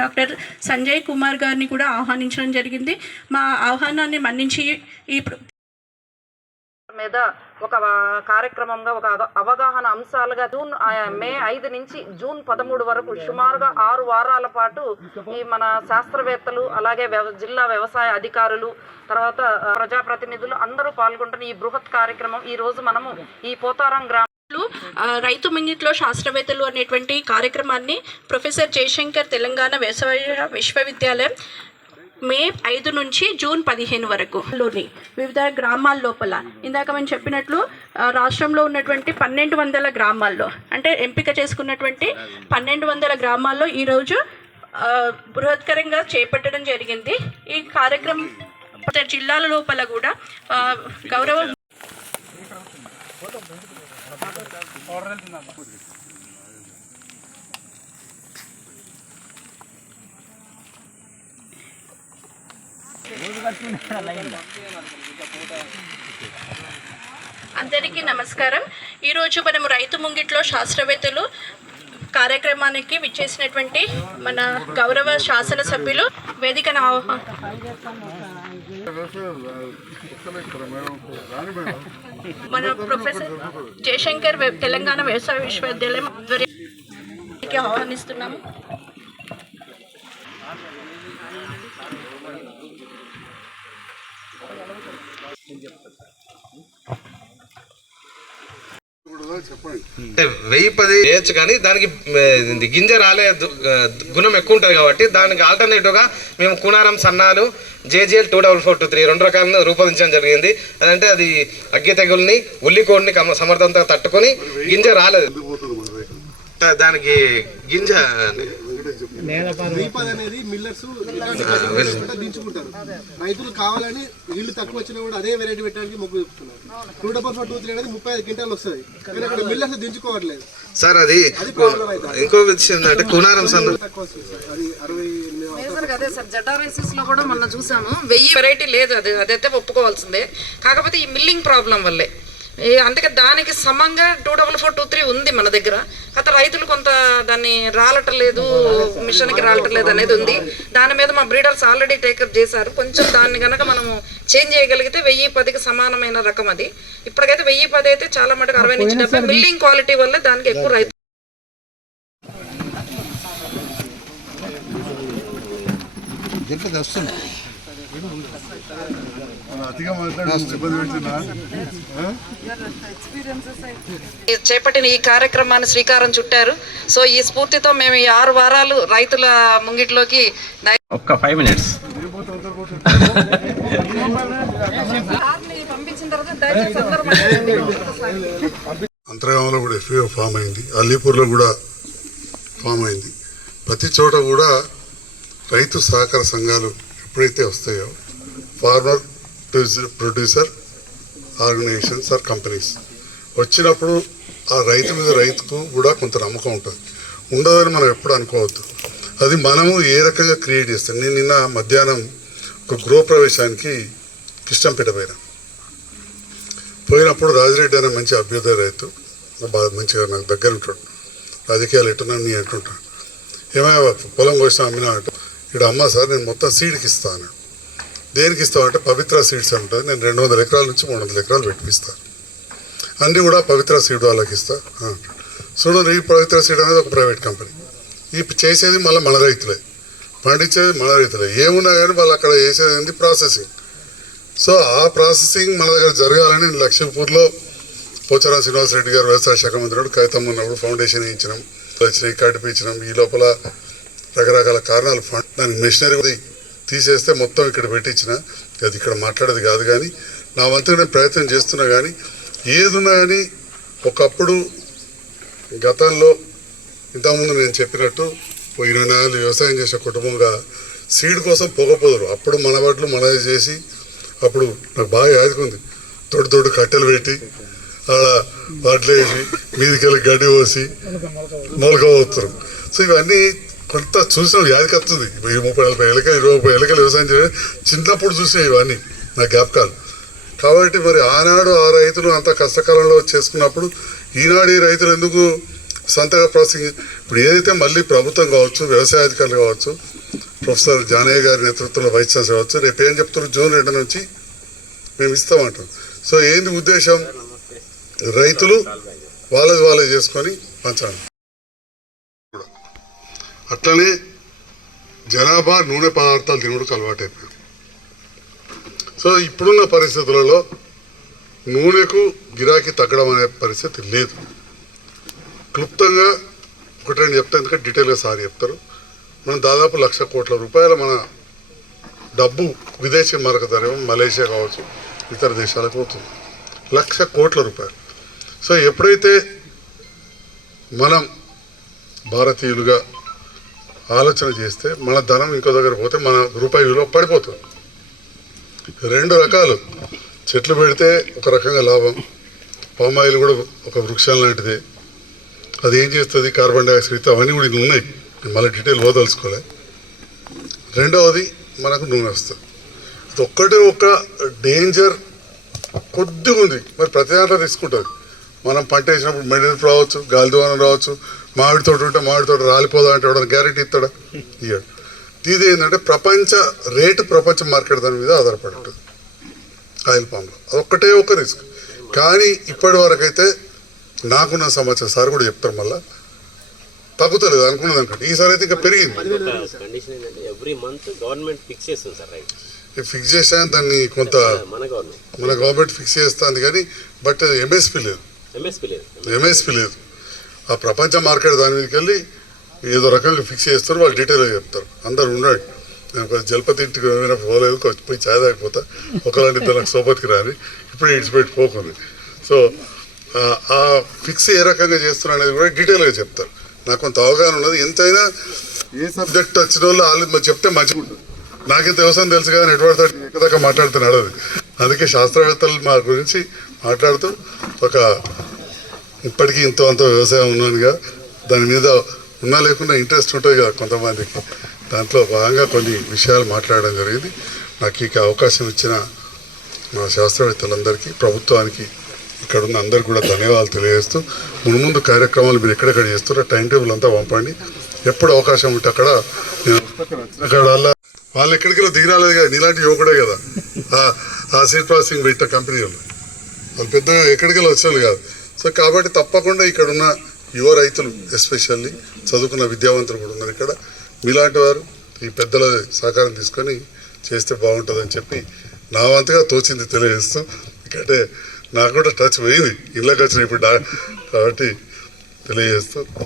Doctor Sanjay Kumar గారిని కూడా ఆహ్వానించడం జరిగింది. మా ఆహ్వానాన్ని మన్నించి ఈ మీద ఒక కార్యక్రమంగా ఒక అవగాహన అంశాలుగా మే 5 నుంచి జూన్ 13 వరకు సుమారుగా 6 వారాల పాటు ఈ మన శాస్త్రవేత్తలు అలాగే జిల్లా వ్యవసాయ అధికారులు తర్వాత ప్రజాప్రతినిధులు అందరూ పాల్గొంటున్న ఈ బృహత్ కార్యక్రమం ఈ రోజు మనము ఈ పోతారం రైతు ముంగిట్లో శాస్త్రవేత్తలు అనేటువంటి కార్యక్రమాన్ని ప్రొఫెసర్ జయశంకర్ తెలంగాణ వ్యవసాయ విశ్వవిద్యాలయం మే 5 నుంచి జూన్ 15 వరకు లోని వివిధ గ్రామాల లోపల ఇందాక మేము చెప్పినట్లు రాష్ట్రంలో ఉన్నటువంటి 1200 గ్రామాల్లో అంటే ఎంపిక చేసుకున్నటువంటి 1200 గ్రామాల్లో ఈరోజు బృహత్కరంగా చేపట్టడం జరిగింది. ఈ కార్యక్రమం జిల్లాల లోపల కూడా గౌరవ అందరికీ నమస్కారం. ఈరోజు మనము రైతు ముంగిట్లో శాస్త్రవేత్తలు కార్యక్రమానికి విచ్చేసినటువంటి మన గౌరవ శాసనసభ్యులు వేదికను మన ప్రొఫెసర్ జయశంకర్ తెలంగాణ వ్యవసాయ విశ్వవిద్యాలయం ఆధ్వర్యానికి ఆహ్వానిస్తున్నాము. అంటే 1010 చేయొచ్చు కానీ దానికి గింజ రాలే గుణం ఎక్కువ ఉంటుంది కాబట్టి దానికి ఆల్టర్నేటివ్గా మేము కూనారం సన్నాలు JGL 24423 2 రకాలను రూపొందించడం జరిగింది. అదంటే అది అగ్గి తెగుల్ని ఉల్లికోడిని సమర్థవంతంగా తట్టుకొని గింజ రాలేదు. దానికి గింజ అనేది మిల్లర్స్ దించుకుంటారు. రైతులు కావాలని నీళ్లు తక్కువ వచ్చినా కూడా అదే వెరైటీ పెట్టడానికి మొగ్గు చూపుతున్నారు. 24423 అనేది 35 క్వింటాలు వస్తుంది కానీ అక్కడ మిల్లర్స్ దించుకోవట్లేదు సార్. అది ఇంకో విషయం ఏంటంటే కూనారం తక్కువ వస్తుంది సార్. అది 68 అదే సార్ జెడ్ఆర్ఎస్ఎస్ లో కూడా మొన్న చూసాము 1000 వెరైటీ లేదు. అదైతే ఒప్పుకోవాల్సిందే. కాకపోతే ఈ మిల్లింగ్ ప్రాబ్లం వల్లే అందుకే దానికి సమంగా 24423 ఉంది మన దగ్గర. అతను రైతులు కొంత దాన్ని రాలటం లేదు, మిషన్కి రాలటం లేదు అనేది ఉంది. దాని మీద మా బ్రీడర్స్ ఆల్రెడీ టేకప్ చేశారు. కొంచెం దాన్ని కనుక మనము చేంజ్ చేయగలిగితే 1010కి సమానమైన రకం అది. ఇప్పటికైతే 1010 అయితే చాలా మటుకు 60 నుంచి 70 మిల్లింగ్ క్వాలిటీ వల్ల దానికి ఎక్కువ రైతు చేపట్టిన ఈ కార్యక్రమాన్ని శ్రీకారం చుట్టారు. సో ఈ స్ఫూర్తితో మేము ఈ 6 వారాలు రైతుల ముంగిట్లోకి ఒక్క 5 minutes పంపించిన తర్వాత అంతర్గామంలో కూడా FAO ఫామ్ అయింది, అల్లీపూర్లో కూడా ఫామ్ అయింది. ప్రతి చోట కూడా రైతు సహకార సంఘాలు ఎప్పుడైతే వస్తాయో farmer producer organisations or companies వచ్చినప్పుడు ఆ రైతు మీద రైతుకు కూడా కొంత నమ్మకం ఉంటుంది. ఉండదని మనం ఎప్పుడు అనుకోవద్దు. అది మనము ఏ రకంగా క్రియేట్ చేస్తాం. నేను నిన్న మధ్యాహ్నం ఒక గృహప్రవేశానికి కృష్ణంపేట పోయినప్పుడు రాజిరెడ్డి అనే మంచి అభ్యుదయ రైతు బాగా మంచిగా నాకు దగ్గర ఉంటాడు. రాజకీయాలు ఎట్టున్నా నీ అంటుంటాడు. ఏమైనా పొలం కోసం అమ్మినా అంటూ ఇక్కడ అమ్మ సార్ నేను మొత్తం సీడ్కి ఇస్తాను. దేనికి ఇస్తామంటే పవిత్ర సీడ్స్ ఉంటుంది. నేను 200 ఎకరాల నుంచి 300 ఎకరాలు పెట్టిస్తాను. అన్నీ కూడా పవిత్ర సీడ్ వాళ్ళకి ఇస్తా. చూడండి, ఈ పవిత్ర సీడ్ అనేది ఒక ప్రైవేట్ కంపెనీ. ఈ చేసేది మళ్ళీ మన రైతులే, పండించేది మన రైతులే. ఏమున్నా కానీ వాళ్ళు అక్కడ చేసేది ప్రాసెసింగ్. సో ఆ ప్రాసెసింగ్ మన దగ్గర జరగాలని లక్ష్మీపూర్లో పోచారం శ్రీనివాసరెడ్డి గారు వ్యవసాయ శాఖ మంత్రుడు కవితం ఉన్నప్పుడు ఫౌండేషన్ వేయించినాం, వచ్చినాయి కట్టిపించినాం. ఈ లోపల రకరకాల కారణాలు దానికి మెషినరీ తీసేస్తే మొత్తం ఇక్కడ పెట్టించిన అది ఇక్కడ మాట్లాడేది కాదు. కానీ నా వంతుగా నేను ప్రయత్నం చేస్తున్నా. కానీ ఏదున్నా కానీ ఒకప్పుడు గతంలో ఇంతకుముందు నేను చెప్పినట్టు 24 వ్యవసాయం చేసే కుటుంబంగా సీడ్ కోసం పొగపోదురు. అప్పుడు మన వాటిలో మనది చేసి అప్పుడు నాకు బాగా యాదుకుంది. తొడి కట్టెలు పెట్టి అలా వాటిలో వేసి మీదికెళ్ళి గడ్డి పోసి మొలక పోతున్నారు. సో ఇవన్నీ కొంత చూసిన యాదికత్తుంది. 30-40 ఏళ్ళకి 20-30 ఏళ్ళకి వ్యవసాయం చేయడం చిన్నప్పుడు చూసే ఇవన్నీ నా జ్ఞాపకాలు. కాబట్టి మరి ఆనాడు ఆ రైతులు అంత కష్టకాలంలో చేసుకున్నప్పుడు ఈనాడు ఈ రైతులు ఎందుకు సంతక ప్రాసెసింగ్ ఇప్పుడు ఏదైతే మళ్ళీ ప్రభుత్వం కావచ్చు, వ్యవసాయ అధికారులు కావచ్చు, ప్రొఫెసర్ జానయ్య గారి నేతృత్వంలో వైస్ ఛాన్సలర్ కావచ్చు, రేపు ఏం చెప్తున్నారు, జూన్ 2 నుంచి మేము ఇస్తామంటాం. సో ఏంది ఉద్దేశం, రైతులు వాళ్ళే చేసుకొని పంచాలి. అట్లనే జనాభా నూనె పదార్థాలు తినడానికి అలవాటు అయిపోయాం. సో ఇప్పుడున్న పరిస్థితులలో నూనెకు గిరాకీ తగ్గడం అనే పరిస్థితి లేదు. క్లుప్తంగా ఒకటి రెండు చెప్తే, ఎందుకంటే డీటెయిల్గా సార్ చెప్తారు. మనం దాదాపు 1,00,000 కోట్ల రూపాయల మన డబ్బు విదేశీ మారక ధర మలేషియా కావచ్చు, ఇతర దేశాలకు పోతుంది. 1,00,000 కోట్ల రూపాయలు. సో ఎప్పుడైతే మనం భారతీయులుగా ఆలోచన చేస్తే మన ధనం ఇంకో దగ్గర పోతే మన రూపాయి విలువ పడిపోతుంది. 2 రకాలు, చెట్లు పెడితే ఒక రకంగా లాభం, పామాయిల్ కూడా ఒక వృక్షం లాంటిదే. అది ఏం చేస్తుంది, కార్బన్ డైఆక్సైడ్, అవన్నీ కూడా ఉన్నాయి, మళ్ళీ డీటెయిల్ పోదలుచుకోలే. రెండవది మనకు నూనె వస్తుంది. అది ఒక్కటే ఒక డేంజర్ కొద్దిగా ఉంది. మరి ప్రతి దాంట్లో తీసుకుంటుంది. మనం పంట వేసినప్పుడు మెడల్ రావచ్చు, గాలి దువానం రావచ్చు, మామిడి తోట ఉంటే మామిడి తోట రాలిపోదా అంటే ఎవడన్నా గ్యారెంటీ ఇస్తాడా? ఇయ్యాడు. ఇది ఏంటంటే ప్రపంచ మార్కెట్ దాని మీద ఆధారపడి ఉంటుంది ఆయిల్ పామ్లో. అదొక్కటే ఒక రిస్క్. కానీ ఇప్పటి వరకు అయితే నాకున్న సమాచారం, సార్ కూడా చెప్తారు, మళ్ళీ తగ్గుతలేదు అనుకున్నది అనుకోండి. ఈసారి అయితే ఇంకా పెరిగింది. ఫిక్స్ చేసా దాన్ని కొంత మన గవర్నమెంట్ ఫిక్స్ చేస్తుంది, కానీ బట్ ఎంఎస్పీ లేదు. ఆ ప్రపంచ మార్కెట్ దాని మీదకి వెళ్ళి ఏదో రకంగా ఫిక్స్ చేస్తారు, వాళ్ళు డీటెయిల్గా చెప్తారు. అందరు ఉండండి, నేను కొంచెం జలపతి ఇంటికి ఏమైనా పోలేదు, కొంచెం పోయి ఛాయ్ తాగిపోతా, ఒకలాంటి ఇద్దరు సోపతికి రాని, ఇప్పుడు ఇడిచిపెట్టి పోకుంది. సో ఆ ఫిక్స్ ఏ రకంగా చేస్తున్నారు అనేది కూడా డీటెయిల్గా చెప్తారు. నాకు కొంత అవగాహన ఉన్నది. ఎంతైనా ఏ సబ్జెక్ట్ వచ్చిన వాళ్ళు వాళ్ళు చెప్తే మంచిగా ఉంటుంది. నాకింత వ్యవసాయం తెలుసు కానీ ఎటువంటి ఎక్కదాకా మాట్లాడుతున్నాడు. అది అందుకే శాస్త్రవేత్తలు మా గురించి మాట్లాడుతూ ఇప్పటికీ ఇంత అంత వ్యవసాయం ఉన్నానుగా, దాని మీద ఉన్నా లేకుండా ఇంట్రెస్ట్ ఉంటుంది కదా కొంతమందికి, దాంట్లో భాగంగా కొన్ని విషయాలు మాట్లాడడం జరిగింది. నాకు ఇక అవకాశం ఇచ్చిన మా శాస్త్రవేత్తలందరికీ, ప్రభుత్వానికి, ఇక్కడ ఉన్న అందరికీ కూడా ధన్యవాదాలు తెలియజేస్తూ, ముందు కార్యక్రమాలు మీరు ఎక్కడెక్కడ చేస్తారో టైం టేబుల్ అంతా పంపండి. ఎప్పుడు అవకాశం ఉంటే అక్కడ వాళ్ళు ఎక్కడికి దిగిరాలేదు కదా, నీలాంటి యువకుడే కదా ఆ సీడ్ ప్రాసెసింగ్ పెట్టిన కంపెనీ వాళ్ళు పెద్దగా ఎక్కడికి వచ్చేవాళ్ళు కాదు. సో కాబట్టి తప్పకుండా ఇక్కడ ఉన్న యువ రైతులు, ఎస్పెషల్లీ చదువుకున్న విద్యావంతులు కూడా ఉన్నారు ఇక్కడ. మీలాంటి వారు ఈ పెద్దల సహకారం తీసుకొని చేస్తే బాగుంటుందని చెప్పి నా వంతుగా తోచింది తెలియజేస్తూ, ఎందుకంటే నాకు కూడా టచ్ పోయింది, ఇళ్ళకి వచ్చిన ఇప్పుడు కాబట్టి తెలియజేస్తూ